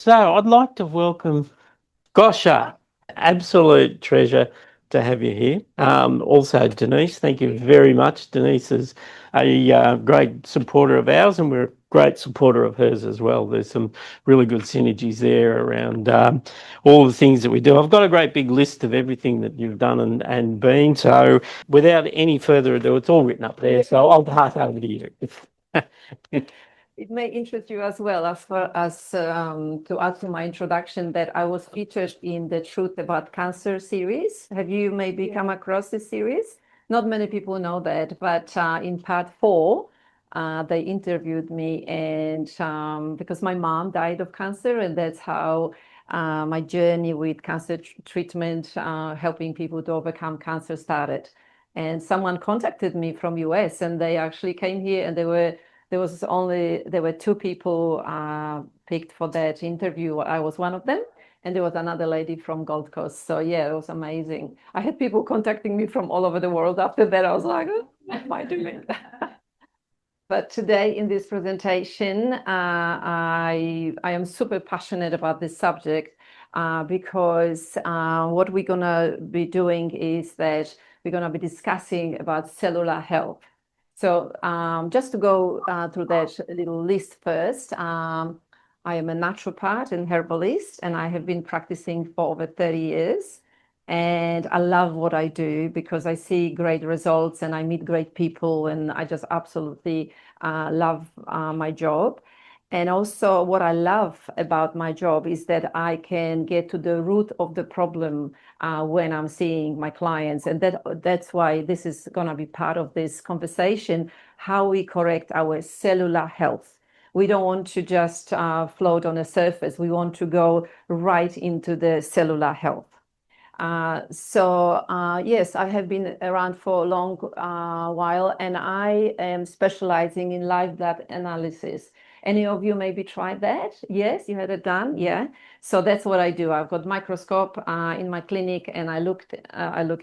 So I'd like to welcome Gosia. Absolute treasure to have you here. Also, Denise, thank you very much. Denise is a great supporter of ours, and we're a great supporter of hers as well. There's some really good synergies there around all the things that we do. I've got a great big list of everything that you've done and been. So without any further ado, it's all written up there. So I'll pass over to you. It may interest you as well, as far as to add to my introduction, that I was featured in the Truth About Cancer series. Have you maybe come across this series? Not many people know that, but in part 4, they interviewed me, and because my mom died of cancer, and that's how my journey with cancer treatment, helping people to overcome cancer started. And someone contacted me from US, and they actually came here, and there were 2 people picked for that interview. I was one of them, and there was another lady from Gold Coast. So yeah, it was amazing. I had people contacting me from all over the world. After that, I was like, oh, what am I doing? But today in this presentation, I am super passionate about this subject because what we're gonna be doing is that we're gonna be discussing about cellular health. So just to go through that little list first, I am a naturopath and herbalist, and I have been practicing for over 30 years. And I love what I do because I see great results and I meet great people, and I just absolutely love my job. And also, what I love about my job is that I can get to the root of the problem when I'm seeing my clients. And that's why this is going to be part of this conversation, how we correct our cellular health. We don't want to just float on the surface. We want to go right into the cellular health. Yes, I have been around for a long while, and I am specializing in live blood analysis. Any of you maybe tried that? Yes, you had it done? Yeah. So that's what I do. I've got microscope in my clinic, and I look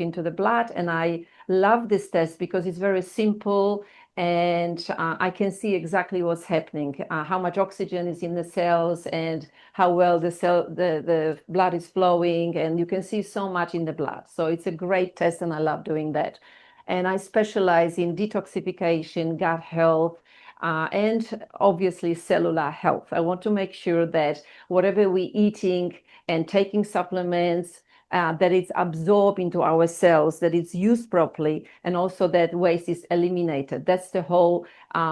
into the blood, and I love this test because it's very simple, and I can see exactly what's happening, how much oxygen is in the cells, and how well the blood is flowing, and you can see so much in the blood. So it's a great test, and I love doing that. And I specialize in detoxification, gut health, and obviously cellular health. I want to make sure that whatever we're eating and taking supplements, that it's absorbed into our cells, that it's used properly, and also that waste is eliminated. That's the whole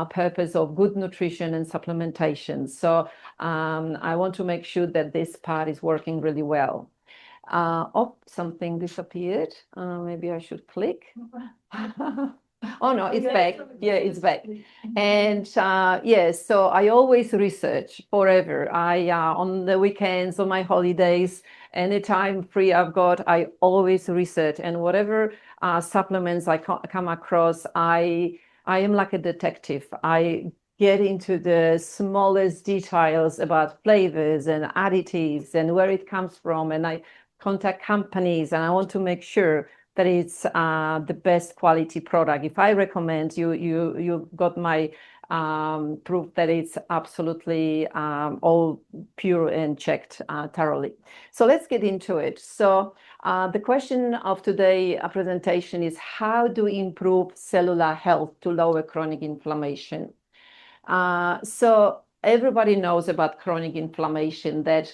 purpose of good nutrition and supplementation. So I want to make sure that this part is working really well. Oh, something disappeared. Maybe I should click. Oh no, it's back. Yeah, it's back. And yes, so I always research forever. I on the weekends, on my holidays, anytime free I've got, I always research. And whatever supplements I come across, I am like a detective. I get into the smallest details about flavors and additives and where it comes from, and I contact companies, and I want to make sure that it's the best quality product. If I recommend you got my proof that it's absolutely all pure and checked thoroughly. So let's get into it. So the question of today's presentation is how to improve cellular health to lower chronic inflammation. So everybody knows about chronic inflammation, that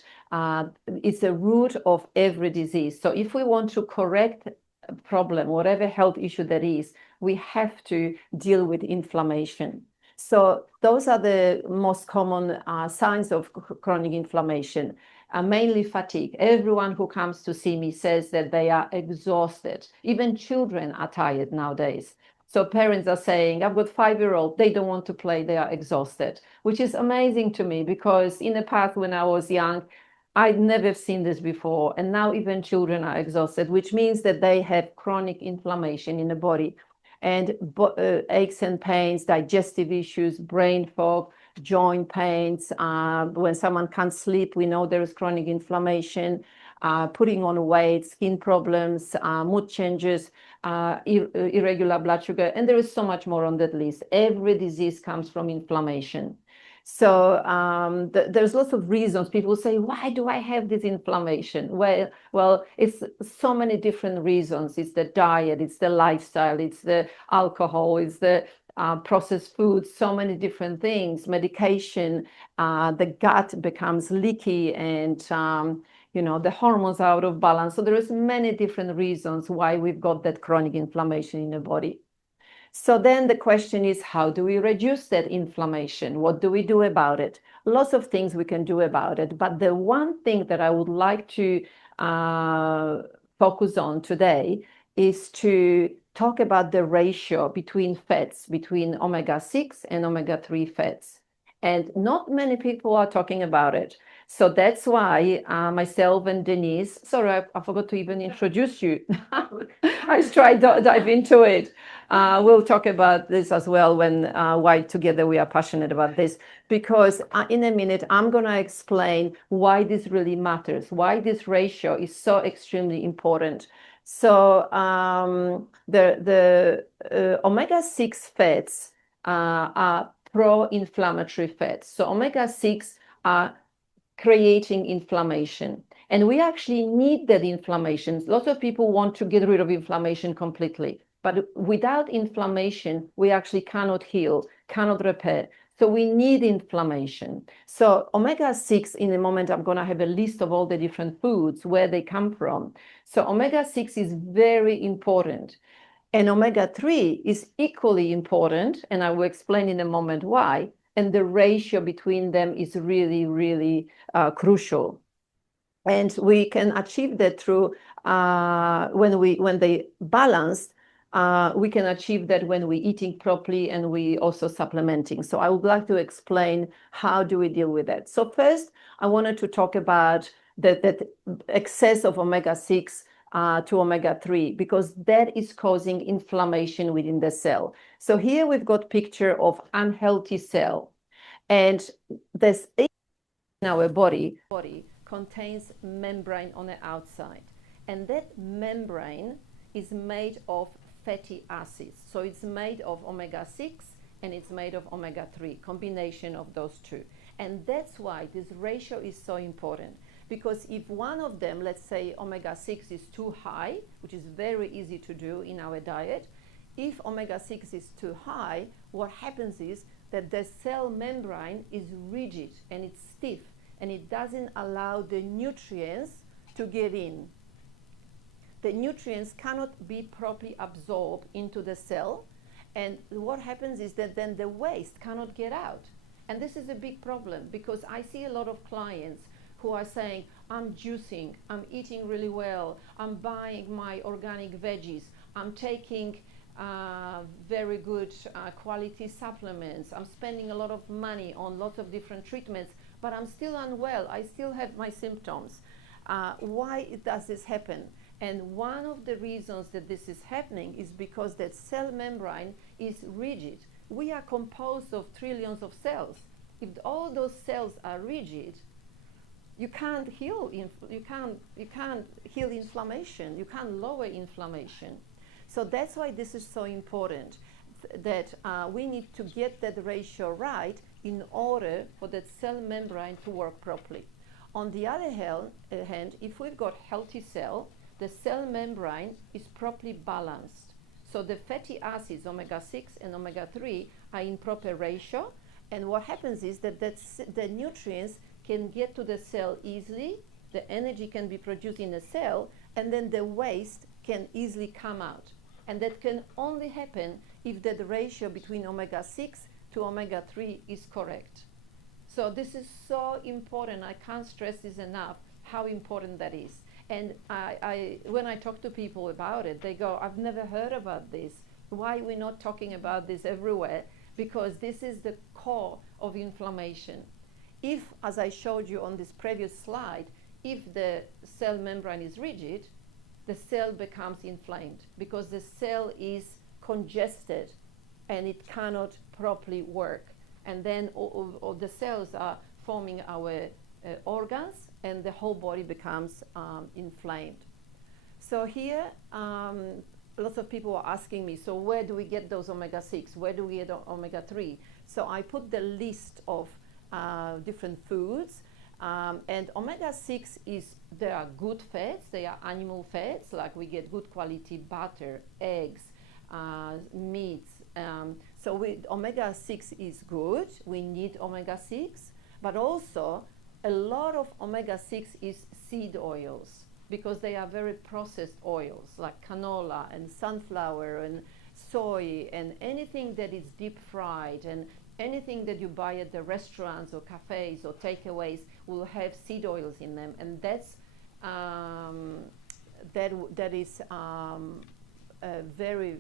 it's the root of every disease. So if we want to correct a problem, whatever health issue that is, we have to deal with inflammation. So those are the most common signs of chronic inflammation, mainly fatigue. Everyone who comes to see me says that they are exhausted. Even children are tired nowadays. So parents are saying, I've got 5-year-old, they don't want to play, they are exhausted, which is amazing to me because in the past when I was young, I'd never seen this before. And now even children are exhausted, which means that they have chronic inflammation in the body, and aches and pains, digestive issues, brain fog, joint pains. When someone can't sleep, we know there is chronic inflammation, putting on weight, skin problems, mood changes, irregular blood sugar, and there is so much more on that list. Every disease comes from inflammation. So there's lots of reasons. People say, why do I have this inflammation? Well, it's so many different reasons. It's the diet, it's the lifestyle, it's the alcohol, it's the processed foods, so many different things, medication, the gut becomes leaky, and the hormones are out of balance. So there is many different reasons why we've got that chronic inflammation in the body. So then the question is, how do we reduce that inflammation? What do we do about it? Lots of things we can do about it. But the one thing that I would like to focus on today is to talk about the ratio between fats, between omega-6 and omega-3 fats. And not many people are talking about it. So that's why myself and Denise, sorry, I forgot to even introduce you. I tried to dive into it. We'll talk about this as well when why together we are passionate about this, because in a minute I'm going to explain why this really matters, why this ratio is so extremely important. So the omega-6 fats are pro-inflammatory fats. So omega-6 are creating inflammation. And we actually need that inflammation. Lots of people want to get rid of inflammation completely. But without inflammation, we actually cannot heal, cannot repair. So we need inflammation. So omega-6, in a moment, I'm going to have a list of all the different foods, where they come from. So omega-6 is very important. And omega-3 is equally important, and I will explain in a moment why. And the ratio between them is really, really crucial. And we can achieve that through when they balance. We can achieve that when we're eating properly and we also supplementing. So I would like to explain how do we deal with that. So first, I wanted to talk about that excess of omega-6 to omega-3, because that is causing inflammation within the cell. So here we've got picture of unhealthy cell, and this in our body contains membrane on the outside, and that membrane is made of fatty acids. So it's made of omega-6 and it's made of omega-3, combination of those two. And that's why this ratio is so important, because if one of them, let's say omega-6 is too high, which is very easy to do in our diet, if omega-6 is too high, what happens is that the cell membrane is rigid and it's stiff, and it doesn't allow the nutrients to get in. The nutrients cannot be properly absorbed into the cell, and what happens is that then the waste cannot get out. And this is a big problem, because I see a lot of clients who are saying, I'm juicing, I'm eating really well, I'm buying my organic veggies, I'm taking very good quality supplements, I'm spending a lot of money on lots of different treatments, but I'm still unwell, I still have my symptoms. Why does this happen? And one of the reasons that this is happening is because that cell membrane is rigid. We are composed of trillions of cells. If all those cells are rigid, you can't heal inflammation. You can't lower inflammation. So that's why this is so important, that we need to get that ratio right in order for that cell membrane to work properly. On the other hand, if we've got healthy cell, the cell membrane is properly balanced. So the fatty acids, omega-6 and omega-3, are in proper ratio. And what happens is that the nutrients can get to the cell easily, the energy can be produced in the cell, and then the waste can easily come out. And that can only happen if the ratio between omega-6 to omega-3 is correct. So this is so important. I can't stress this enough, how important that is. And when I talk to people about it, they go, I've never heard about this. Why are we not talking about this everywhere? Because this is the core of inflammation. If, as I showed you on this previous slide, if the cell membrane is rigid, the cell becomes inflamed, because the cell is congested and it cannot properly work. And then all the cells are forming our organs, and the whole body becomes inflamed. So here, lots of people are asking me, so where do we get those omega-6? Where do we get omega-3? So I put the list of different foods. And omega-6 they are good fats, they are animal fats, like we get good quality butter, eggs, meats. So omega-6 is good, we need omega-6, but also a lot of omega-6 is seed oils, because they are very processed oils like canola and sunflower and soy and anything that is deep fried, and anything that you buy at the restaurants or cafes or takeaways will have seed oils in them, and that's that is very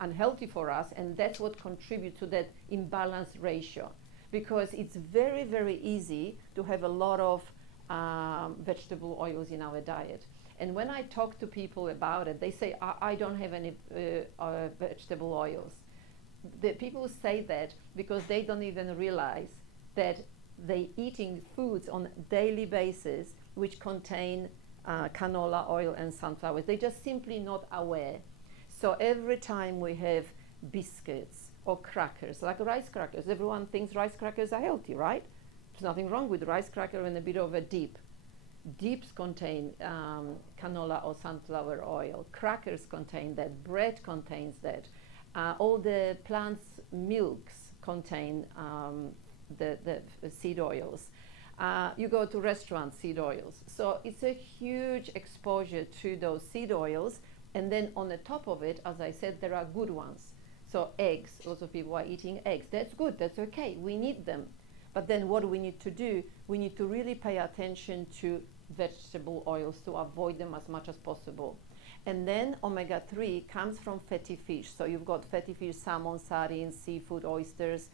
unhealthy for us, and that's what contributes to that imbalanced ratio, because it's very, very easy to have a lot of vegetable oils in our diet. And when I talk to people about it, they say, I don't have any vegetable oils. The people say that because they don't even realize that they're eating foods on a daily basis which contain canola oil and sunflower. They're just simply not aware. So every time we have biscuits or crackers, like rice crackers, everyone thinks rice crackers are healthy, right? There's nothing wrong with rice cracker and a bit of a dip. Dips contain canola or sunflower oil. Crackers contain that. Bread contains that. All the plants' milks contain the seed oils. You go to restaurants, seed oils. So it's a huge exposure to those seed oils. And then on the top of it, as I said, there are good ones. So eggs, lots of people are eating eggs. That's good, that's okay, we need them. But then what do we need to do? We need to really pay attention to vegetable oils to avoid them as much as possible. And then omega-3 comes from fatty fish. So you've got fatty fish, salmon, sardines, seafood, oysters,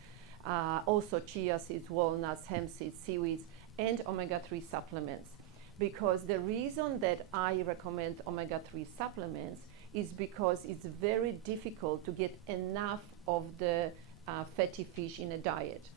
also chia seeds, walnuts, hemp seeds, seaweeds, and omega-3 supplements. Because the reason that I recommend omega-3 supplements is because it's very difficult to get enough of the fatty fish in a diet.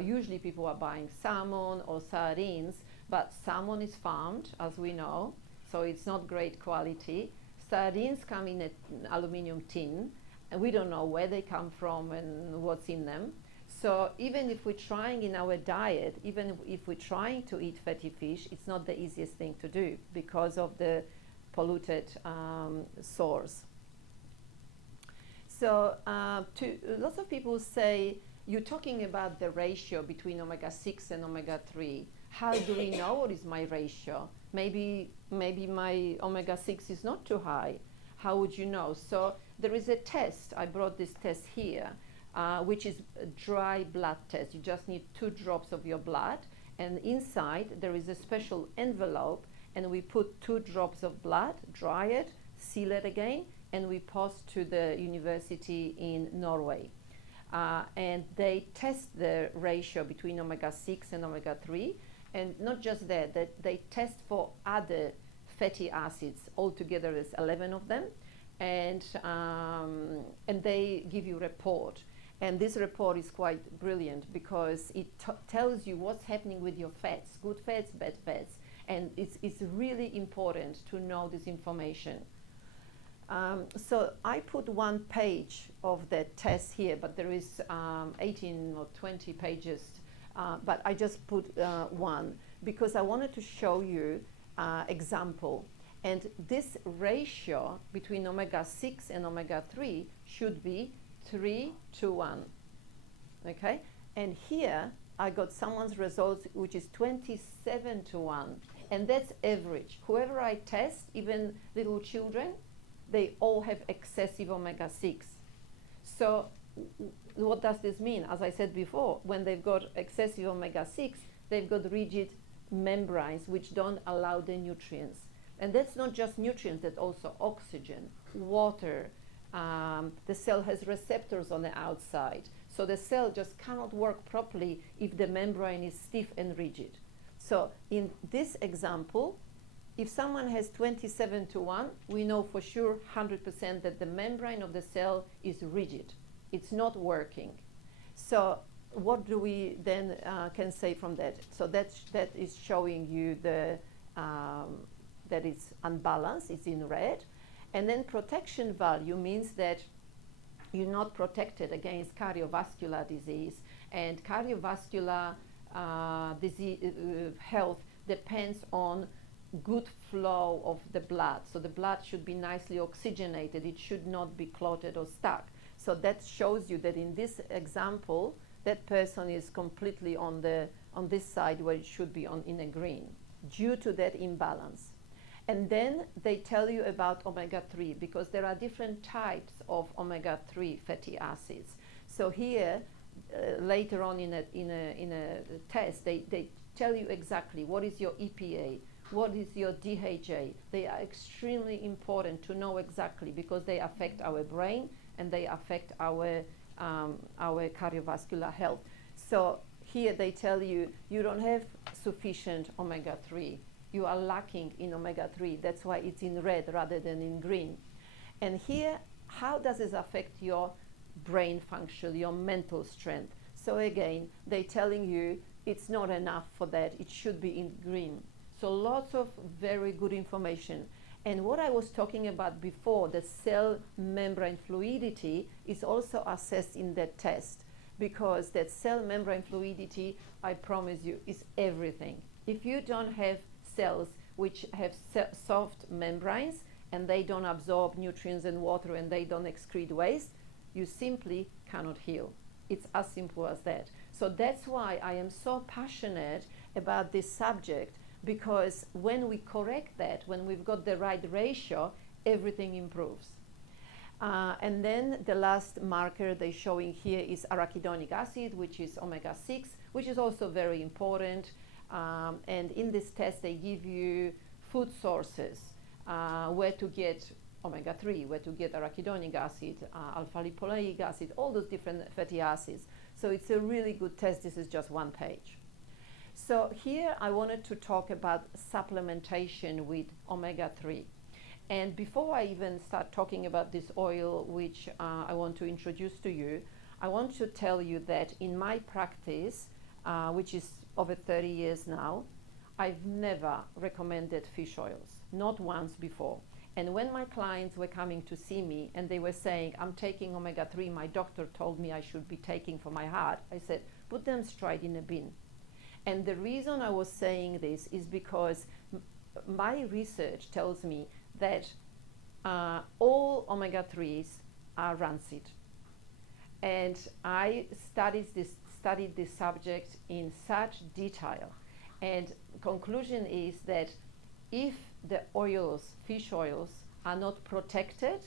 Usually people are buying salmon or sardines, but salmon is farmed, as we know, so it's not great quality. Sardines come in an aluminum tin, and we don't know where they come from and what's in them. So even if we're trying in our diet, even if we're trying to eat fatty fish, it's not the easiest thing to do because of the polluted source. So lots of people say, you're talking about the ratio between omega-6 and omega-3. How do we know what is my ratio? Maybe my omega-6 is not too high. How would you know? So there is a test. I brought this test here, which is a dry blood test. You just need 2 drops of your blood, and inside there is a special envelope, and we put 2 drops of blood, dry it, seal it again, and we post to the university in Norway. And they test the ratio between omega-6 and omega-3, and not just that, they test for other fatty acids. Altogether there's 11 of them, and they give you a report. And this report is quite brilliant because it tells you what's happening with your fats, good fats, bad fats, and it's really important to know this information. So I put 1 page of the test here, but there is 18 or 20 pages, but I just put 1 because I wanted to show you example. And this ratio between omega-6 and omega-3 should be 3:1, okay? And here I got someone's results, which is 27:1, and that's average. Whoever I test, even little children, they all have excessive omega-6. So what does this mean? As I said before, when they've got excessive omega-6, they've got rigid membranes which don't allow the nutrients. And that's not just nutrients, that's also oxygen, water. The cell has receptors on the outside. So the cell just cannot work properly if the membrane is stiff and rigid. So in this example, if someone has 27:1, we know for sure 100% that the membrane of the cell is rigid. It's not working. So what do we then can say from that? So that is showing you the that it's unbalanced, it's in red. And then protection value means that you're not protected against cardiovascular disease And cardiovascular disease, health depends on good flow of the blood. So the blood should be nicely oxygenated. It should not be clotted or stuck. So that shows you that in this example, that person is completely on this side where it should be in a green due to that imbalance. And then they tell you about omega-3 because there are different types of omega-3 fatty acids. So here, later on in a test, they tell you exactly what is your EPA, what is your DHA. They are extremely important to know exactly because they affect our brain and they affect our cardiovascular health. So here they tell you you don't have sufficient omega-3. You are lacking in omega-3. That's why it's in red rather than in green. And here, how does this affect your brain function, your mental strength? So again, they're telling you it's not enough for that. It should be in green. So lots of very good information. And what I was talking about before, the cell membrane fluidity, is also assessed in that test because that cell membrane fluidity, I promise you, is everything. If you don't have cells which have soft membranes and they don't absorb nutrients and water and they don't excrete waste, you simply cannot heal. It's as simple as that. So that's why I am so passionate about this subject, because when we correct that, when we've got the right ratio, everything improves. And then the last marker they're showing here is arachidonic acid, which is omega-6, which is also very important. And in this test, they give you food sources, where to get omega-3, where to get arachidonic acid, alpha-lipoleic acid, all those different fatty acids. So it's a really good test. This is just one page. So here I wanted to talk about supplementation with omega-3. And before I even start talking about this oil, which I want to introduce to you, I want to tell you that in my practice, which is over 30 years now, I've never recommended fish oils, not once before. And when my clients were coming to see me and they were saying, I'm taking omega-3, my doctor told me I should be taking for my heart, I said, put them straight in a bin. And the reason I was saying this is because my research tells me that all omega-3s are rancid. And I studied this subject in such detail. And conclusion is that if the oils, fish oils, are not protected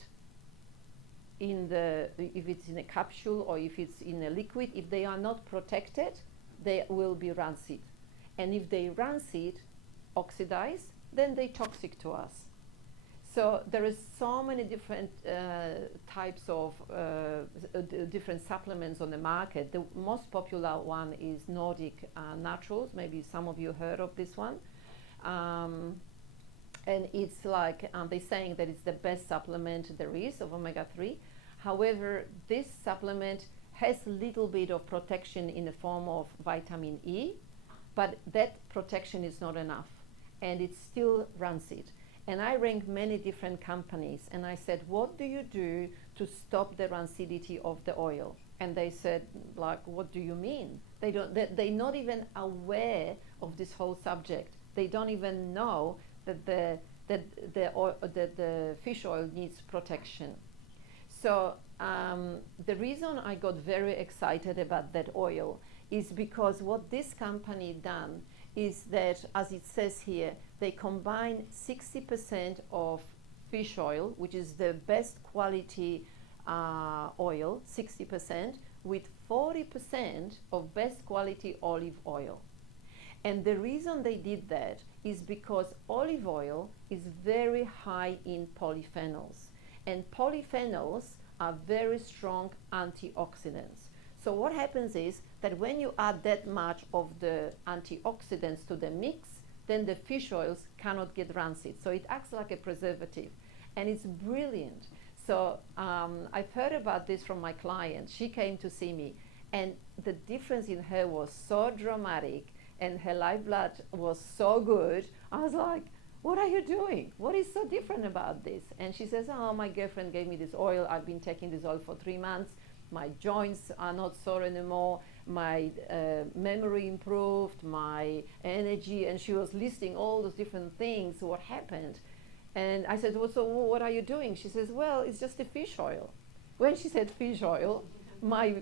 if it's in a capsule or if it's in a liquid, if they are not protected, they will be rancid. And if they rancid, oxidize, then they're toxic to us. So there is so many different types of different supplements on the market. The most popular one is Nordic Naturals. Maybe some of you heard of this one. And it's like they're saying that it's the best supplement there is of omega-3. However, this supplement has a little bit of protection in the form of vitamin E, but that protection is not enough, and it's still rancid. And I ranked many different companies, and I said, what do you do to stop the rancidity of the oil? And they said, like, what do you mean? They're not even aware of this whole subject. They don't even know that the fish oil needs protection. So the reason I got very excited about that oil is because what this company done is that, as it says here, they combine 60% of fish oil, which is the best quality oil, 60%, with 40% of best quality olive oil. And the reason they did that is because olive oil is very high in polyphenols. And polyphenols are very strong antioxidants. So what happens is that when you add that much of the antioxidants to the mix, then the fish oils cannot get rancid. So it acts like a preservative, and it's brilliant. So I've heard about this from my client. She came to see me, and the difference in her was so dramatic, and her live blood was so good. I was like, what are you doing? What is so different about this? And she says, oh, my girlfriend gave me this oil. I've been taking this oil for 3 months. My joints are not sore anymore. my memory improved, my energy, and she was listing all those different things, what happened. And I said, well, so what are you doing? She says, well, it's just a fish oil. When she said fish oil, my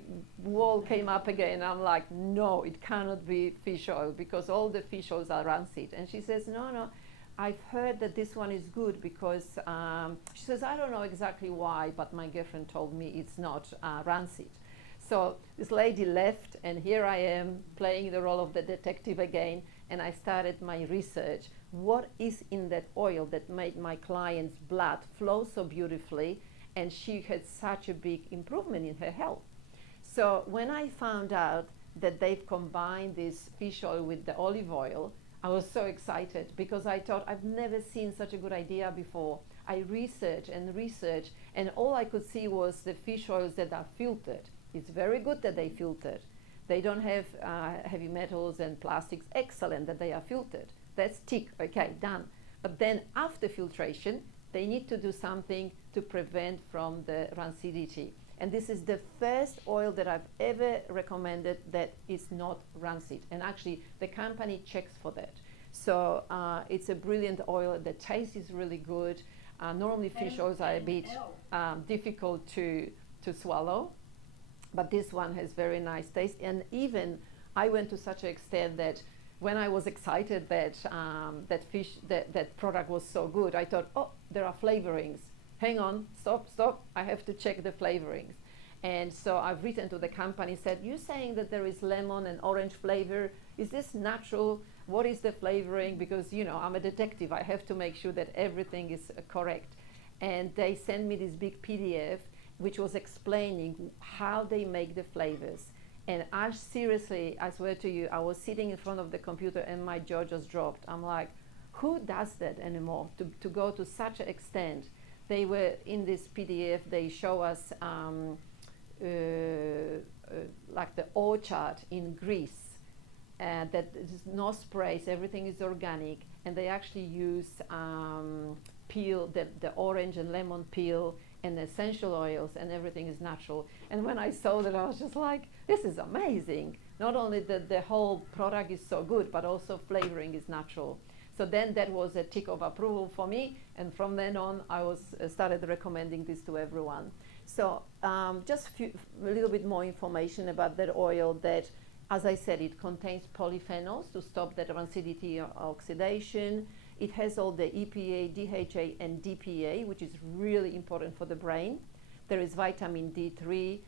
wall came up again. I'm like, no, it cannot be fish oil because all the fish oils are rancid. And she says, no, I've heard that this one is good because, she says, I don't know exactly why, but my girlfriend told me it's not rancid. So this lady left, and here I am playing the role of the detective again, and I started my research. What is in that oil that made my client's blood flow so beautifully, and she had such a big improvement in her health? So when I found out that they've combined this fish oil with the olive oil, I was so excited because I thought I've never seen such a good idea before. I researched, and all I could see was the fish oils that are filtered. It's very good that they filtered. They don't have heavy metals and plastics. Excellent that they are filtered. That's tick, okay, done. But then after filtration, they need to do something to prevent from the rancidity. And this is the first oil that I've ever recommended that is not rancid. And actually, the company checks for that. So it's a brilliant oil. The taste is really good. Normally, fish oils are a bit difficult to swallow, but this one has very nice taste. And even I went to such an extent that when I was excited that that product was so good, I thought, oh, there are flavorings. Hang on, stop, I have to check the flavorings. And so I've written to the company, said, you're saying that there is lemon and orange flavor. Is this natural? What is the flavoring? Because, you know, I'm a detective. I have to make sure that everything is correct. And they sent me this big PDF, which was explaining how they make the flavors. And I seriously, I swear to you, I was sitting in front of the computer and my jaw just dropped. I'm like, who does that anymore? To go to such an extent. They were in this PDF, they show us like the orchard in Greece, that there's no sprays, everything is organic, and they actually use peel, the orange and lemon peel, and essential oils, and everything is natural. And when I saw that, I was just like, this is amazing. Not only that the whole product is so good, but also flavoring is natural. So then that was a tick of approval for me, and from then on I started recommending this to everyone. So just a little bit more information about that oil. That, as I said, it contains polyphenols to stop that rancidity or oxidation. It has all the EPA, DHA, and DPA, which is really important for the brain. There is vitamin D3.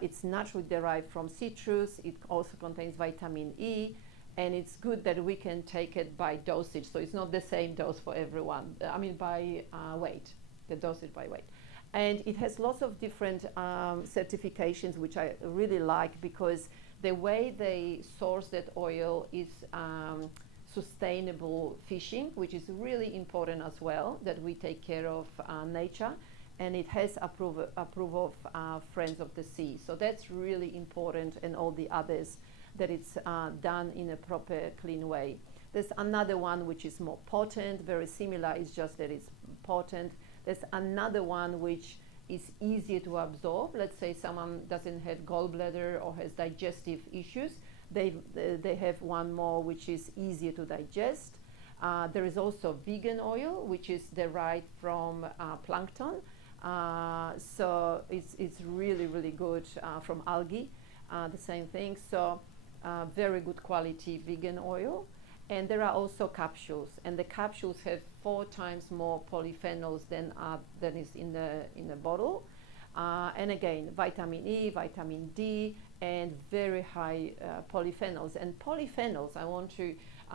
It's naturally derived from citrus. It also contains vitamin E. And it's good that we can take it by dosage. So it's not the same dose for everyone. I mean, by weight, the dosage by weight. And it has lots of different certifications, which I really like, because the way they source that oil is sustainable fishing, which is really important as well, that we take care of nature. And it has approval of Friends of the Sea. So that's really important, and all the others, that it's done in a proper, clean way. There's another one which is more potent, very similar, it's just that it's potent. There's another one which is easier to absorb. Let's say someone doesn't have gallbladder or has digestive issues. They have one more which is easier to digest. There is also vegan oil, which is derived from plankton. So it's really, really good from algae, the same thing. So very good quality vegan oil. And there are also capsules, and the capsules have 4 times more polyphenols than is in the bottle. And again, vitamin E, vitamin D, and very high polyphenols. And polyphenols, I want to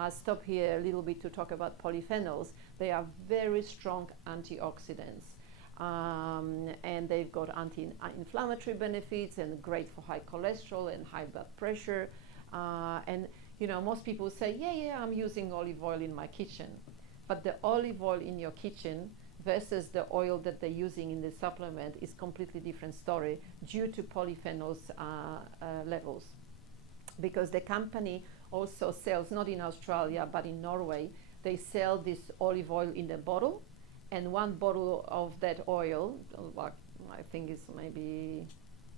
stop here a little bit to talk about polyphenols. They are very strong antioxidants. And they've got anti-inflammatory benefits and great for high cholesterol and high blood pressure. And you know, most people say, yeah, I'm using olive oil in my kitchen. But the olive oil in your kitchen versus the oil that they're using in the supplement is completely different story due to polyphenols levels. Because the company also sells, not in Australia, but in Norway, they sell this olive oil in a bottle, and 1 bottle of that oil, like, I think it's maybe,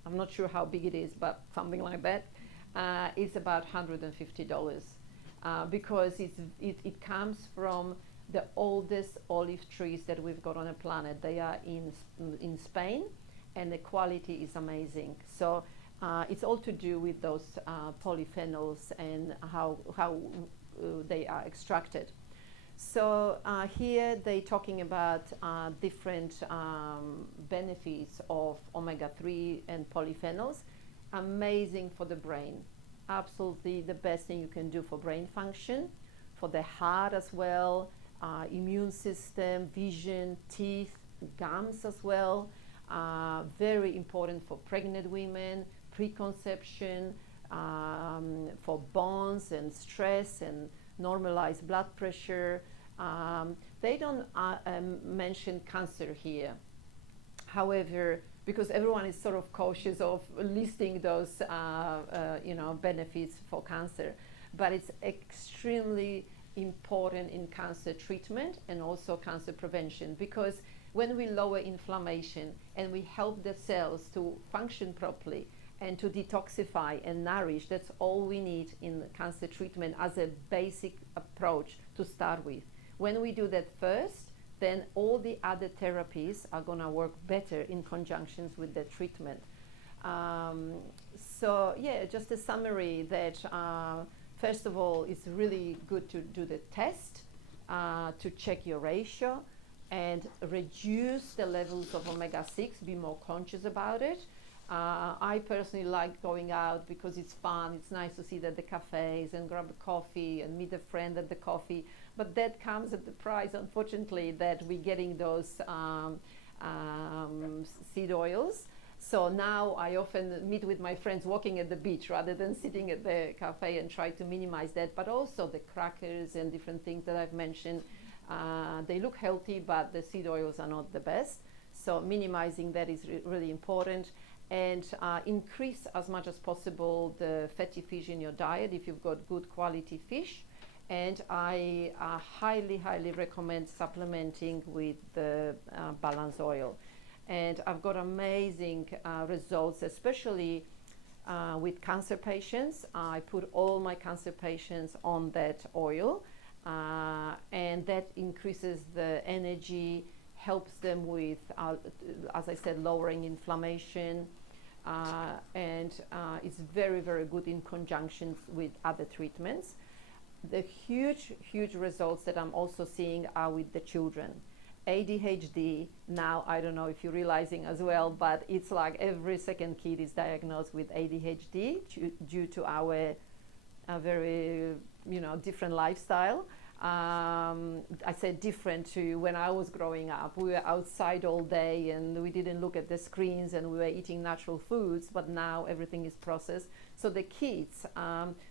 I'm not sure how big it is, but something like that, is about $150 because it comes from the oldest olive trees that we've got on the planet. They are in Spain, and the quality is amazing. So it's all to do with those polyphenols and how they are extracted. So here they're talking about different benefits of omega-3 and polyphenols. Amazing for the brain. Absolutely the best thing you can do for brain function, for the heart as well, immune system, vision, teeth, gums as well. Very important for pregnant women, preconception, for bones and stress and normalized blood pressure. They don't mention cancer here. However, because everyone is sort of cautious of listing those benefits for cancer, but it's extremely important in cancer treatment and also cancer prevention, because when we lower inflammation and we help the cells to function properly and to detoxify and nourish, that's all we need in cancer treatment as a basic approach to start with. When we do that first, then all the other therapies are going to work better in conjunction with the treatment. So yeah, just a summary that first of all, it's really good to do the test to check your ratio and reduce the levels of omega-6, be more conscious about it. I personally like going out because it's fun. It's nice to see at the cafes and grab a coffee and meet a friend at the coffee. But that comes at the price, unfortunately, that we're getting those seed oils. So now I often meet with my friends walking at the beach rather than sitting at the cafe, and try to minimize that. But also the crackers and different things that I've mentioned, they look healthy, but the seed oils are not the best. So minimizing that is really important. And increase as much as possible the fatty fish in your diet if you've got good quality fish. And I highly recommend supplementing with the balance oil. And I've got amazing results, especially with cancer patients. I put all my cancer patients on that oil, and that increases the energy, helps them with, as I said, lowering inflammation, and it's very good in conjunction with other treatments. The huge results that I'm also seeing are with the children. ADHD, now I don't know if you're realizing as well, but it's like every second kid is diagnosed with ADHD due to our very different lifestyle. I said different to when I was growing up. We were outside all day and we didn't look at the screens and we were eating natural foods, but now everything is processed. So the kids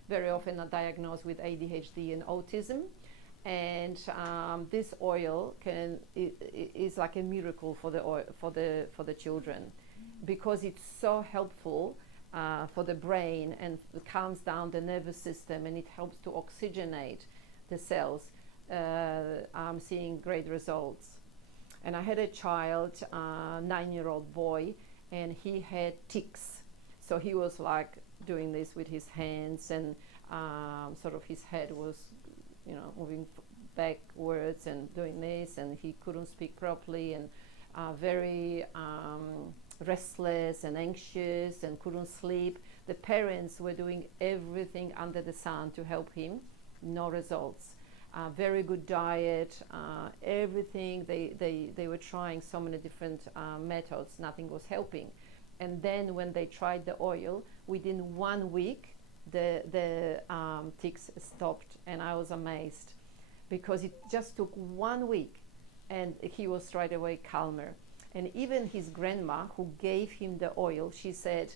very often are diagnosed with ADHD and autism. And this oil is like a miracle for the children, because it's so helpful for the brain, and it calms down the nervous system, and it helps to oxygenate the cells. I'm seeing great results. And I had a child, 9-year-old boy, and he had tics. So he was like doing this with his hands, and sort of his head was moving backwards and doing this, and he couldn't speak properly, and very restless and anxious and couldn't sleep. The parents were doing everything under the sun to help him. No results. Very good diet, everything. They were trying so many different methods. Nothing was helping. And then when they tried the oil, within 1 week, the tics stopped, and I was amazed, because it just took 1 week and he was straight away calmer. And even his grandma, who gave him the oil, she said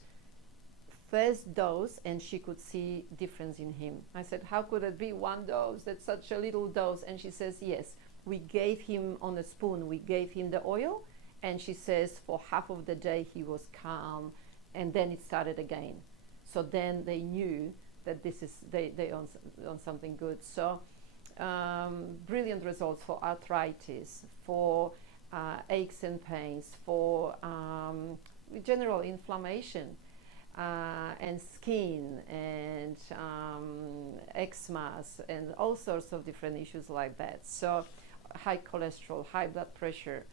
first dose and she could see difference in him. I said, how could it be 1 dose? That's such a little dose. And she says, yes, we gave him on a spoon, we gave him the oil, and she says for half of the day he was calm, and then it started again. So then they knew that this is they on something good. So brilliant results for arthritis, for aches and pains, for general inflammation. and skin and eczemas and all sorts of different issues like that. So high cholesterol, high blood pressure.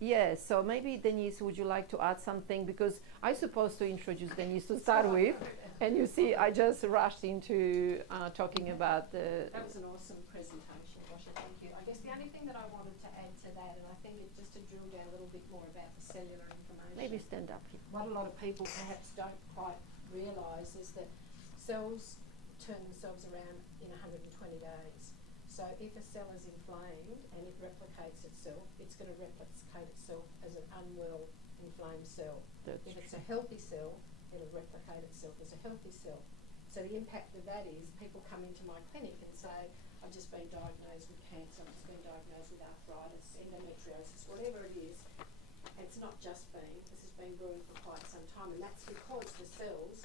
Yeah, so maybe Denise, would you like to add something? Because I'm supposed to introduce Denise to start with, and you see, I just rushed into talking about the. That was an awesome presentation, Gosia. Thank you. I guess the only thing that I wanted to add to that, and I think it just to drill down a little bit more about the cellular information. Maybe stand up here. What a lot of people perhaps don't quite realise is that cells turn themselves around in 120 days. So if a cell is inflamed and it replicates itself, it's going to replicate itself as an unwell, inflamed cell. That's if it's a healthy cell, it'll replicate itself as a healthy cell. So the impact of that is people come into my clinic and say, I've just been diagnosed with cancer, I've just been diagnosed with arthritis, endometriosis, whatever it is. And it's not just been, this has been brewing for quite some time, and that's because the cells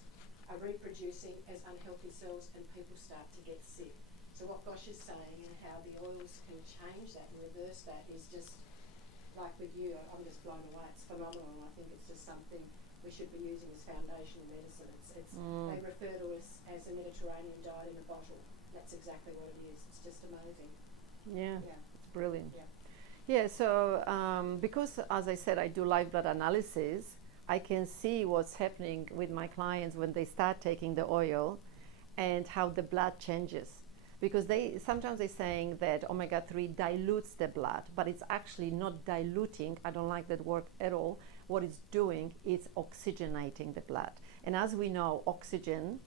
are reproducing as unhealthy cells and people start to get sick. So what Gosia's saying and how the oils can change that and reverse that is just, like with you, I'm just blown away. It's phenomenal. I think it's just something we should be using as foundational medicine. They refer to us as a Mediterranean diet in a bottle. That's exactly what it is. It's just amazing. Yeah, Yeah. it's brilliant. Yeah. Yeah, so because, as I said, I do live blood analysis, I can see what's happening with my clients when they start taking the oil and how the blood changes. Because sometimes they're saying that omega-3 dilutes the blood, but it's actually not diluting. I don't like that word at all. What it's doing is oxygenating the blood. And as we know, oxygen,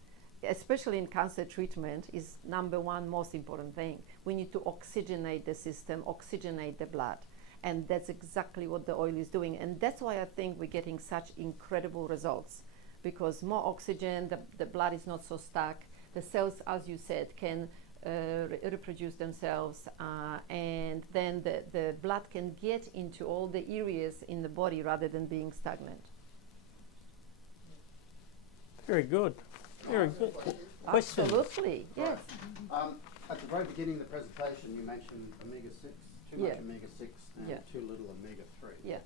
especially in cancer treatment, is number one most important thing. We need to oxygenate the system, oxygenate the blood. And that's exactly what the oil is doing. And that's why I think we're getting such incredible results. Because more oxygen, the blood is not so stuck. The cells, as you said, can reproduce themselves, and then the blood can get into all the areas in the body rather than being stagnant. Very good. Very good. Questions? Absolutely, yes. At the very beginning of the presentation, you mentioned omega-6, too much omega-6 and too little omega-3. Yeah.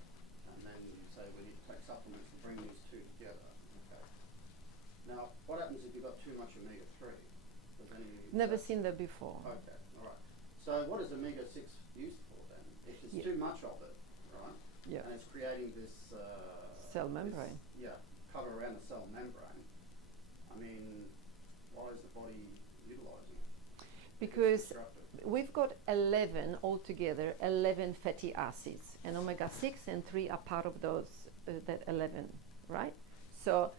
And then you say we need to take supplements to bring these two together. Okay. Now, what happens if you've got too much omega-3? Never seen that before. Okay, all right. So what is omega-6 used for then? If there's too much of it, right? Yeah. And it's creating this Cell membrane. Cover around the cell membrane. I mean, why is the body utilising it? Because we've got 11 altogether, 11 fatty acids, and omega-6 and 3 are part of those, that 11, right? So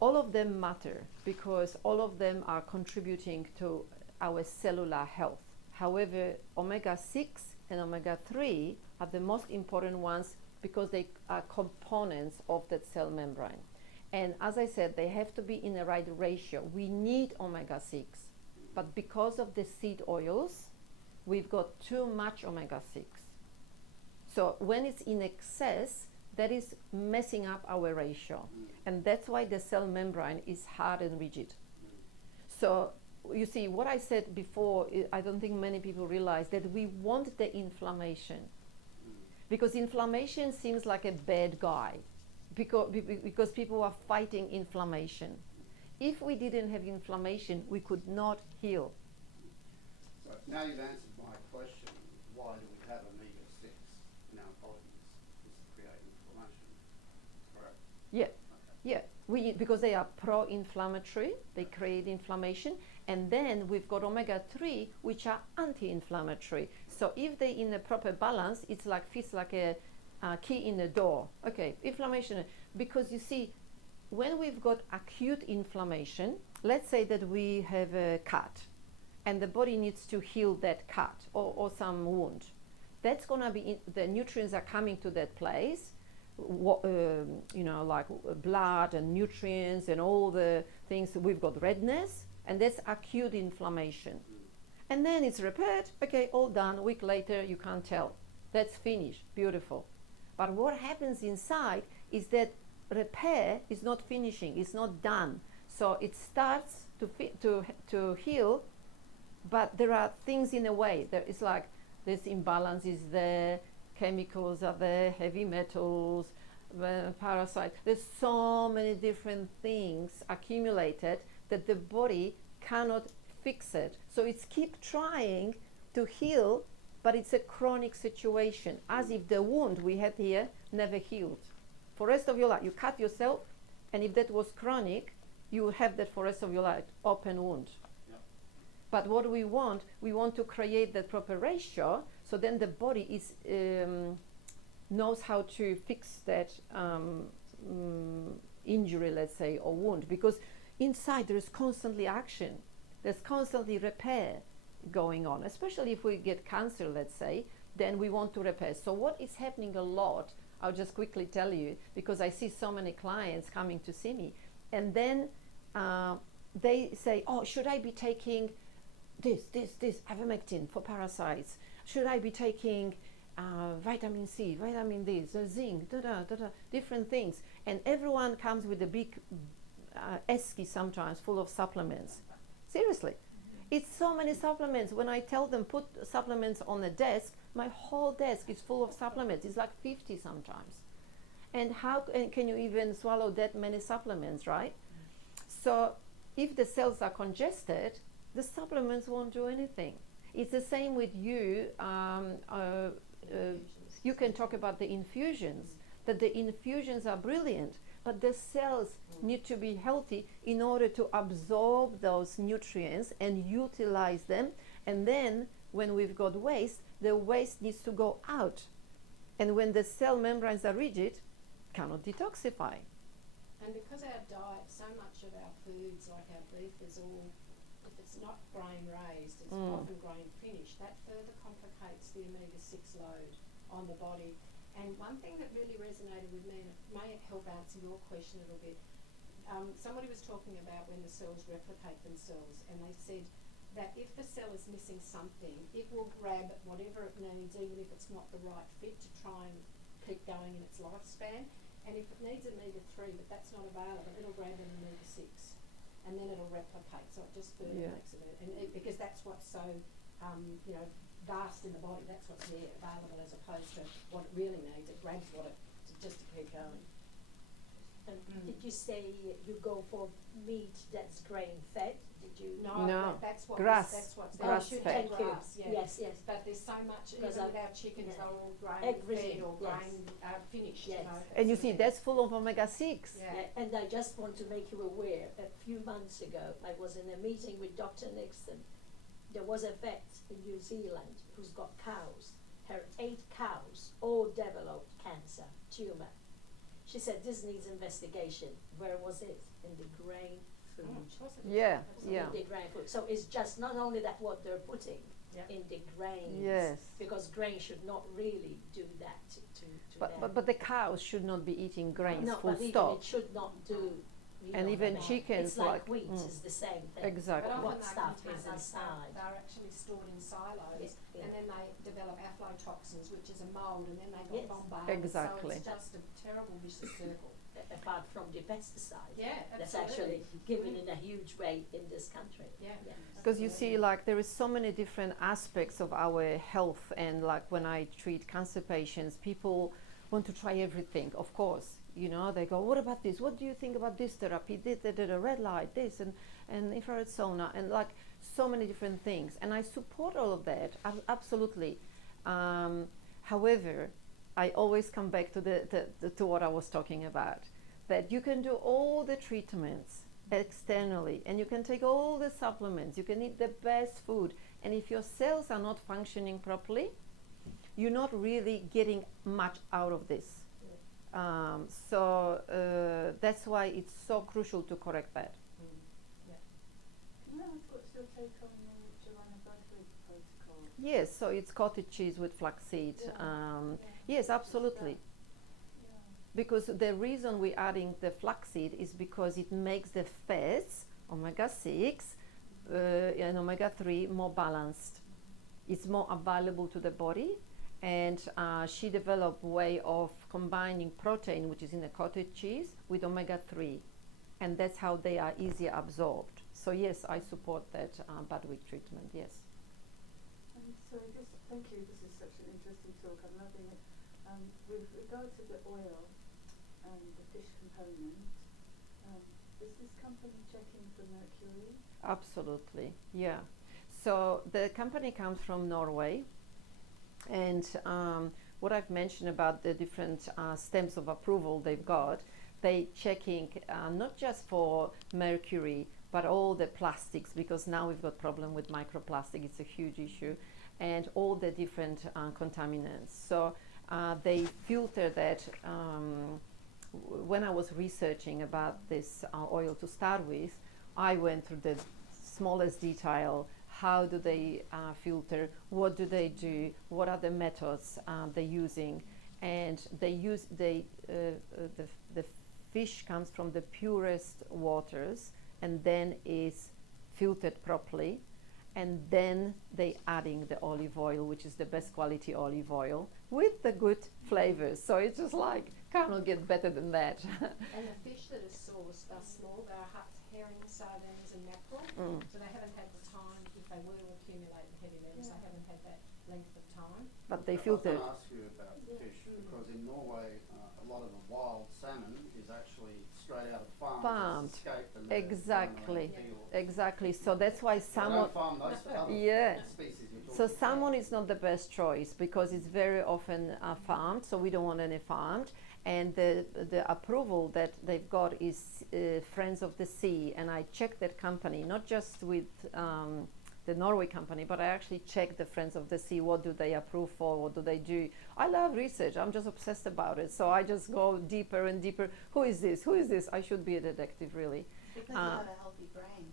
all of them matter because all of them are contributing to our cellular health. However, omega-6 and omega-3 are the most important ones because they are components of that cell membrane. And as I said, they have to be in the right ratio. We need omega-6, but because of the seed oils, we've got too much omega-6. So when it's in excess, that is messing up our ratio. And that's why the cell membrane is hard and rigid. So you see, what I said before, I don't think many people realize that we want the inflammation. Because inflammation seems like a bad guy. Because people are fighting inflammation. If we didn't have inflammation, we could not heal. So now you've answered my question, why do we have omega-6 in our bodies? Is to create inflammation, correct? Yeah, okay. Because they are pro-inflammatory, they create inflammation, and then we've got omega-3, which are anti-inflammatory. So if they're in a proper balance, it's like feels like a key in the door. Okay, inflammation. Because you see, when we've got acute inflammation, let's say that we have a cut, and the body needs to heal that cut or some wound. That's gonna be the nutrients are coming to that place. Like blood and nutrients and all the things. We've got redness, and that's acute inflammation. And then it's repaired. Okay, all done. A week later, you can't tell. That's finished. Beautiful. But what happens inside is that repair is not finishing. It's not done. So it starts to heal, but there are things in the way. It's like this imbalance is there. Chemicals are there, heavy metals, parasite. There's so many different things accumulated that the body cannot fix it. So it's keep trying to heal, but it's a chronic situation, as if the wound we had here never healed. For the rest of your life, you cut yourself, and if that was chronic, you will have that for the rest of your life, open wound. Yep. But what we want to create that proper ratio, so then the body is knows how to fix that injury, let's say, or wound, because inside there is constantly action, there's constantly repair going on, especially if we get cancer, let's say, then we want to repair. So what is happening a lot, I'll just quickly tell you, because I see so many clients coming to see me, and then they say, oh, should I be taking this, ivermectin for parasites? Should I be taking vitamin C, vitamin D, zinc, different things? And everyone comes with a big esky sometimes full of supplements. Seriously. It's so many supplements. When I tell them put supplements on a desk, my whole desk is full of supplements. It's like 50 sometimes. And how can you even swallow that many supplements, right? So if the cells are congested, the supplements won't do anything. It's the same with you. You can talk about the infusions, that the infusions are brilliant, but the cells need to be healthy in order to absorb those nutrients and utilize them. And then when we've got waste, the waste needs to go out. And when the cell membranes are rigid, cannot detoxify. And because our diet, so much of our foods, like our beef, is all, if it's not grain raised, it's often grain finished, that further complicates the omega-6 load on the body. And one thing that really resonated with me, and it may help answer your question a little bit, somebody was talking about when the cells replicate themselves, and they said that if the cell is missing something, it will grab whatever it needs, even if it's not the right fit, to try and keep going in its lifespan. And if it needs omega-3, but that's not available, it'll grab an omega-6, and then it'll replicate. So it just further makes it, because that's what's so, vast in the body. That's what's there available, as opposed to what it really needs. It grabs what it just to keep going. And did you say you go for meat that's grain fed? Did you? No. That's what Grass. That's what's Grass there. fed. Thank you. Grass, yeah. Yes. But there's so much, even Because with our chickens, yeah. they're all grain Everything, fed or yes. grain finished. Yes. And you see, that's full of omega-6. Yeah. And I just want to make you aware, a few months ago, I was in a meeting with Dr. Nixon. There was a vet in New Zealand who's got cows. Her 8 cows all developed cancer, tumor. She said, this needs investigation. Where was it? In the grain food. Yeah. In the grain food. So it's just not only that what they're putting in the grains. Yes. Because grain should not really do that to them. But the cows should not be eating grains, no, full but even stop. it should not do. And even chickens, it's like like- wheat is the same thing. Exactly. But often What they stuff contain is those inside? They're actually stored in silos, Yeah. and then they develop aflatoxins, which is a mold, and then they got Yes. bombarded. Exactly. So it's just a terrible vicious circle. Apart from the pesticide. Yeah, That's absolutely. actually given in a huge way in this country. Yeah. Because you see, like, there is so many different aspects of our health, and like when I treat cancer patients, people want to try everything, of course. You know, they go, what about this? What do you think about this therapy? The red light, this, and infrared sauna, and like so many different things. And I support all of that, absolutely. However, I always come back to to what I was talking about, that you can do all the treatments externally, and you can take all the supplements, you can eat the best food, and if your cells are not functioning properly, you're not really getting much out of this. So that's why it's so crucial to correct that. Can I ask what's your take on the Joanna Bradley protocol? Yes, so it's cottage cheese with flaxseed. Yeah. Yes, absolutely. Yeah. Because the reason we're adding the flaxseed is because it makes the fats, omega-6 and omega-3, more balanced. It's more available to the body, and she developed a way of combining protein, which is in the cottage cheese, with omega-3, and that's how they are easier absorbed. So yes, I support that Badwick treatment, yes. And so thank you, this is such an interesting talk, I'm loving it. With regard to the oil, and the fish component. Is this company checking for mercury? Absolutely, yeah. So the company comes from Norway, and what I've mentioned about the different stamps of approval they've got, they checking not just for mercury, but all the plastics, because now we've got problem with microplastic. It's a huge issue, and all the different contaminants. So they filter that. When I was researching about this oil to start with, I went through the smallest detail. How do they filter? What do they do? What are the methods they're using? And the fish comes from the purest waters and then is filtered properly, and then they adding the olive oil, which is the best quality olive oil with the good flavors. So it's just like cannot get better than that. And the fish that are sourced are small. They are hucked herring, sardines and mackerel. So they haven't had the time, if they were to accumulate in heavy metals, they haven't had that length of time. But they I was filter. going to ask you about the fish, because in Norway, a lot of the wild salmon is actually straight out of farms. It's escaped and they're Exactly. thrown away. Exactly. So that's why They salmon. don't farm those for other Yeah. species you're So talking salmon is not the best choice because it's very often farmed, so we don't want any farmed. And the approval that they've got is Friends of the Sea, and I checked that company, not just with the Norway company, but I actually checked the Friends of the Sea. What do they approve for? What do they do? I love research. I'm just obsessed about it. So I just go deeper and deeper. Who is this? Who is this? I should be a detective, really. Because you have a healthy brain.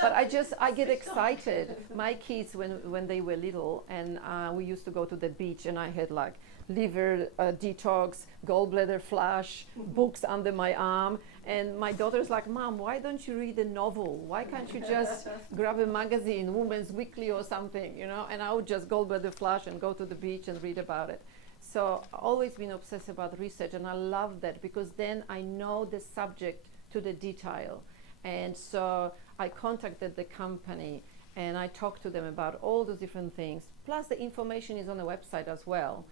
But I get excited. My kids, when they were little, and we used to go to the beach, and I had like liver detox, gallbladder flush, books under my arm, and my daughter's like, "Mom, why don't you read a novel? Why can't you just grab a magazine, Women's Weekly or something, you know?" And I would just gallbladder flush and go to the beach and read about it. So I've always been obsessed about research, and I love that because then I know the subject to the detail. And so I contacted the company and I talked to them about all the different things. Plus the information is on the website as well.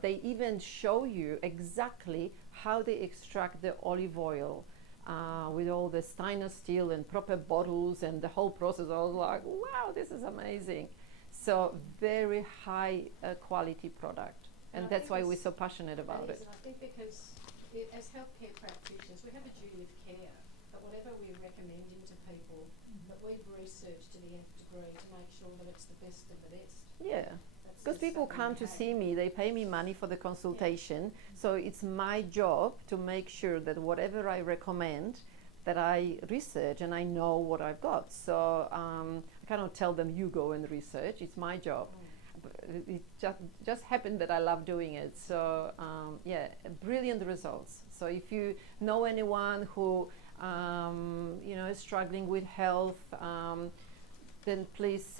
They even show you exactly how they extract the olive oil with all the stainless steel and proper bottles and the whole process. I was like, wow, this is amazing. So very high quality product. And I that's think why it's- we're so passionate about That is, it. and I think because as healthcare practitioners, we have a duty of care that whatever we're recommending to people, that we've researched to the nth degree to make sure that it's the best of the best. Yeah. That's Because just people something come we to have. see me, they pay me money for the consultation. So it's my job to make sure that whatever I recommend, that I research and I know what I've got. So I cannot tell them, you go and research. It's my job. But it just happened that I love doing it. So yeah, brilliant results. So if you know anyone who is struggling with health, then please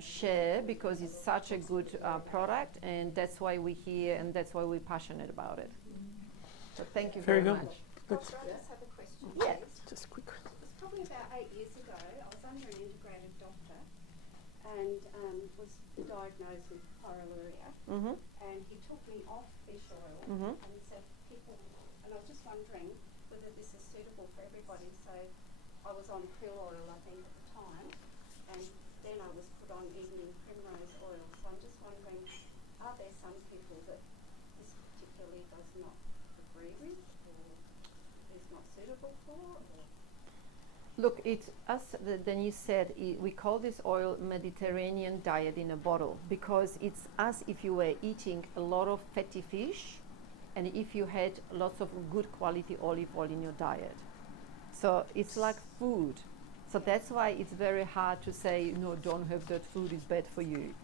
share, because it's such a good product, and that's why we're here and that's why we're passionate about it. So thank you Very very good. much. Gosia, I just have a question, Yeah. please. Just quick. It was probably about 8 years ago. I was under an integrated doctor and was diagnosed with pyroluria. Mm-hmm. And he took me off fish oil Mhm. and he said people, and I was just wondering whether this is suitable for everybody. So I was on krill oil, I think, at the time, and then I was put on evening primrose oil. So I'm just wondering, are there some people that this particularly does not agree with, or is not suitable for? Or? Look, it's us, Denise said, we call this oil Mediterranean diet in a bottle, because it's as if you were eating a lot of fatty fish and if you had lots of good quality olive oil in your diet. So it's like food. So that's why it's very hard to say, no, don't have that food, it's bad for you.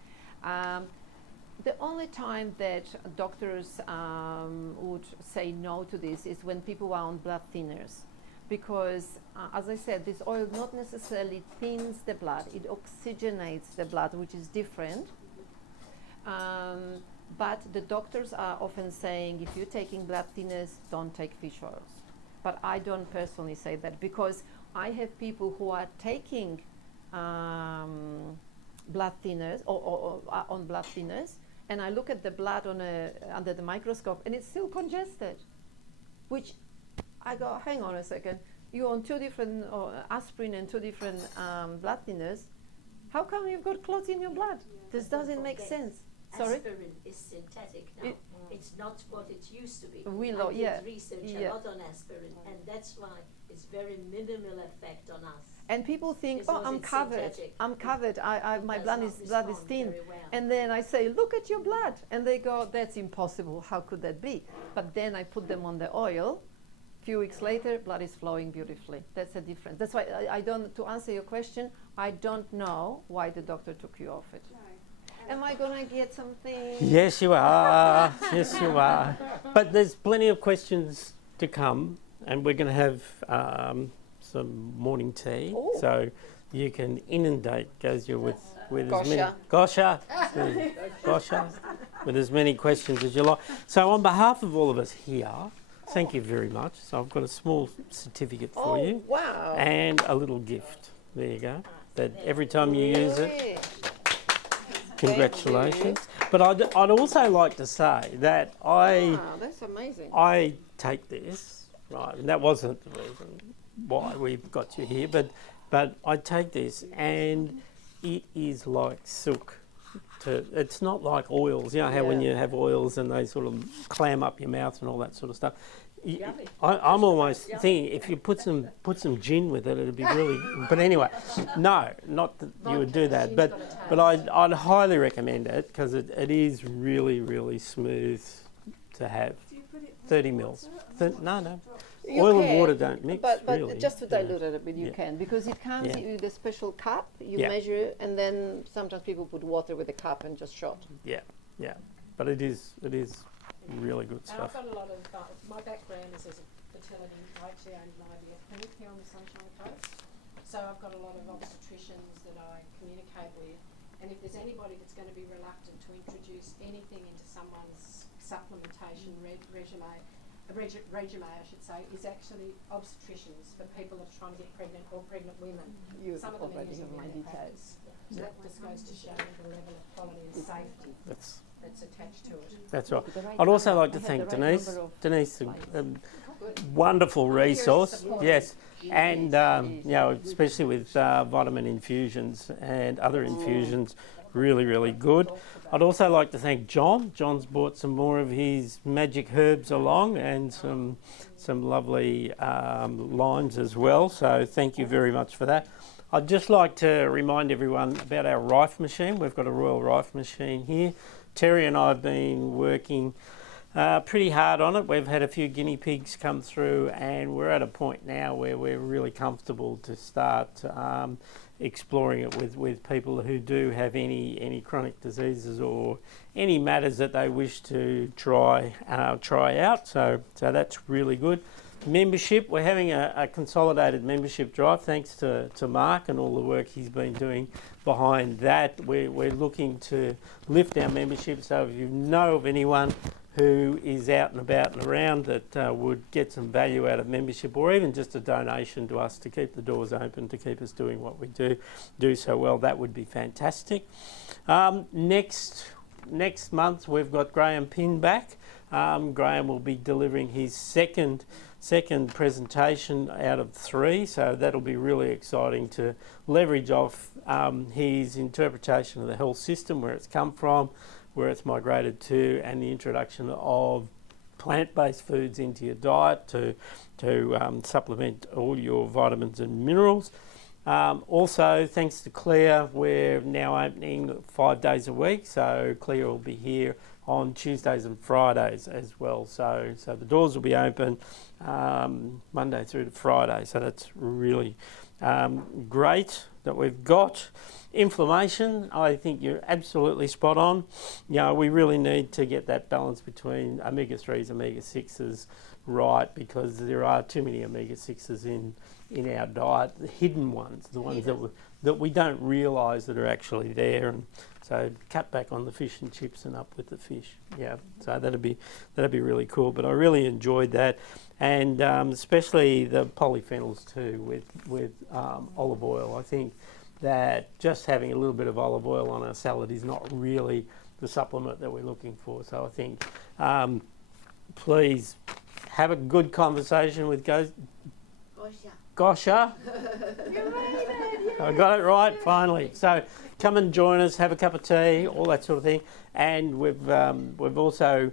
The only time that doctors would say no to this is when people are on blood thinners. Because, as I said, this oil not necessarily thins the blood, it oxygenates the blood, which is different. But the doctors are often saying, if you're taking blood thinners, don't take fish oils. But I don't personally say that, because I have people who are taking blood thinners or on blood thinners, and I look at the blood under the microscope and it's still congested. which I go, hang on a second, you're on 2 different aspirin and 2 different blood thinners. How come you've got clots in your blood? This doesn't make sense. Sorry? Aspirin is synthetic now. It's not what it used to be. I did research a lot on aspirin, and that's why it's very minimal effect on us. And people think, Because I'm it's covered. synthetic. I'm covered. My Does blood not is respond thin. very well. And then I say, look at your blood. And they go, that's impossible. How could that be? But then I put them on the oil. Few weeks later, blood is flowing beautifully. That's a difference. That's why I don't, to answer your question, I don't know why the doctor took you off it. No. Am I going to get something? Yes, you are. Yes, you are. But there's plenty of questions to come, and we're going to have some morning tea. Ooh. So you can inundate Gosia with as many Gosia. Gosia, with as many questions as you like. So on behalf of all of us here, thank you very much. So I've got a small certificate for you Wow. and a little gift. There you go. That every time you use it, congratulations. But I'd also like to say that Wow, that's amazing. I take this, right, and that wasn't the reason why we got you here, but I take this and it is like silk. It's not like oils, you know how when you have oils and they sort of clam up your mouth and all that sort of stuff. I'm almost thinking if you put some gin with it, it'd be really. But anyway, no, not that you would do that. But I'd highly recommend it because it is really, really smooth to have. 30 mils. No. You Oil can, and water don't mix. But really. just to Yeah. dilute it a bit, you Yeah. can, because it comes Yeah. with a special cup. You Yeah. measure it, and then sometimes people put water with a cup and just shot. Yeah. But it is really good And I've stuff. got a lot of, my background is as a fertility, I actually own an IVF clinic here on the Sunshine Coast. So I've got a lot of obstetricians that I communicate with. And if there's anybody that's going to be reluctant to introduce anything into someone's supplementation regime, I should say, is actually obstetricians for people that are trying to get pregnant or pregnant women. You Some of them are already using have my in their details. practice. So that just goes to show the level of quality and safety That's attached to it. right. The right I'd also number. like to I have thank the right Denise. number of Denise, slides. wonderful resource. support. Yes, and Yes. you know, especially with vitamin infusions and other infusions, really, really good. I'd also like to thank John. John's brought some more of his magic herbs along and some lovely limes as well. So thank you very much for that. I'd just like to remind everyone about our Rife machine. We've got a Royal Rife machine here. Terry and I have been working pretty hard on it. We've had a few guinea pigs come through and we're at a point now where we're really comfortable to start exploring it with people who do have any chronic diseases or any matters that they wish to try out. So that's really good. Membership, we're having a consolidated membership drive thanks to Mark and all the work he's been doing behind that. We're looking to lift our membership, so if you know of anyone who is out and about and around that would get some value out of membership, or even just a donation to us to keep the doors open, to keep us doing what we do so well, that would be fantastic. Next month we've got Graham Pinn back. Graham will be delivering his second presentation out of 3, so that'll be really exciting to leverage off his interpretation of the health system, where it's come from, where it's migrated to, and the introduction of plant-based foods into your diet to supplement all your vitamins and minerals. Also, thanks to Claire, we're now opening 5 days a week, so Claire will be here on Tuesdays and Fridays as well. So the doors will be open Monday through to Friday. So that's really great that we've got. Inflammation, I think you're absolutely spot on. You know, we really need to get that balance between omega-3s, omega-6s right, because there are too many omega-6s in our diet, the hidden ones, the ones that we don't realise that are actually there. And so cut back on the fish and chips and up with the fish. Yeah, so that'd be really cool. But I really enjoyed that, and especially the polyphenols too with olive oil. I think that just having a little bit of olive oil on a salad is not really the supplement that we're looking for. So I think please have a good conversation with Gosia. I got it right finally. So come and join us, have a cup of tea, all that sort of thing. And we've also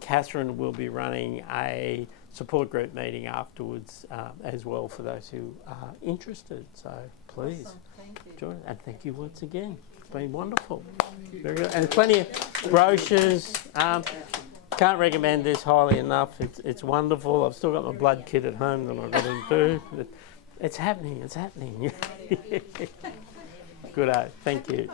Catherine will be running a support group meeting afterwards as well for those who are interested. So please join us. And thank you once again. It's been wonderful. Very good. And plenty of brochures. Can't recommend this highly enough. It's wonderful. I've still got my blood kit at home that I've got to do. But it's happening. It's happening. Good. Thank you.